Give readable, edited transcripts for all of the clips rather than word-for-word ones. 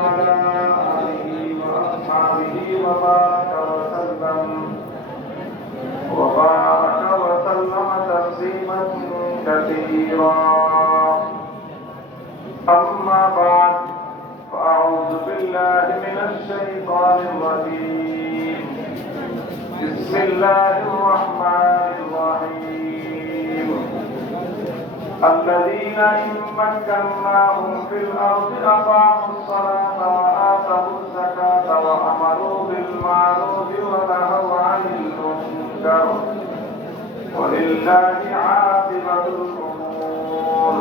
وعلى آله وأصحابه وبارك وسلم تسليما كثيرا. أما بعد، فأعوذ بالله من الشيطان الرجيم. بسم الله الرحمن الرحيم. الذين إن مكناهم في الأرض أقاموا الصلاة وآتوا الزكاة وأمروا بالمعروف ونهوا عن المنكر ولله عاقبة الأمور.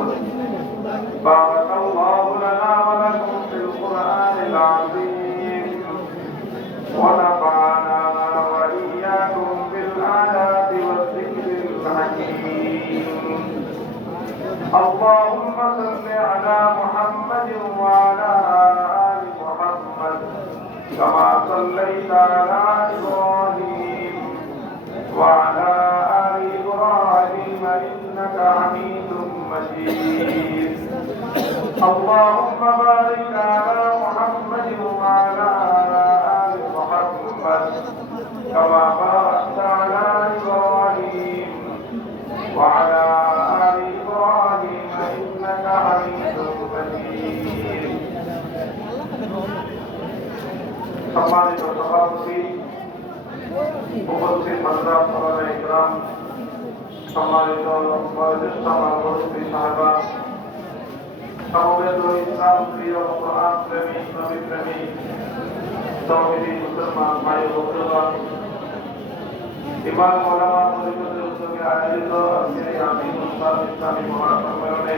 بارك الله لنا ولكم في القرآن العظيم ونفعنا وإياكم بالآيات والذكر الحكيم. اللهم صل على محمد وعلى آل محمد كما صليت على إبراهيم وعلى آل إبراهيم إنك حميد مجيد. اللهم بارك على محمد وعلى آل محمد كما باركت على إبراهيم وعلى آل إبراهيم إنك حميد مجيد. সম্মানিত সভাপতি, উপস্থিত হযরত ওলামায়ে ইকরাম, সম্মানিত বয়োজ্যেষ্ঠ মুরব্বী সাহেবা, সমবেত ইসলাম প্রিয় কোরআন প্রেমী নবী প্রেমী তৌহিদি মুসলমান ভাই ও বোনেরা, ইমাম ওলামা পরিষদের উদ্যোগে আয়োজিত আজকের এই ইসলামী মহাসম্মেলনে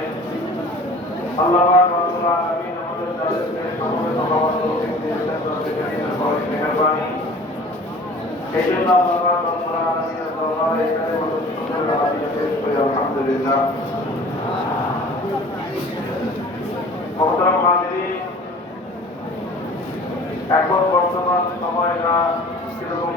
আল্লাহ পাক রব্বুল আলামিন আমাদের যাদেরকে সমবেত হওয়ার তৌফিক দিয়েছেন তাদের বড় মেহেরবানি। এই জন্য আল্লাহ পাক রব্বুল আলামিনের দরবারে এখানে সুন্দর হাদিয়া পেশ করি আলহামদুলিল্লাহ। মুহতারাম হাজিরিন, এখন বর্তমান সময়টা কিরকম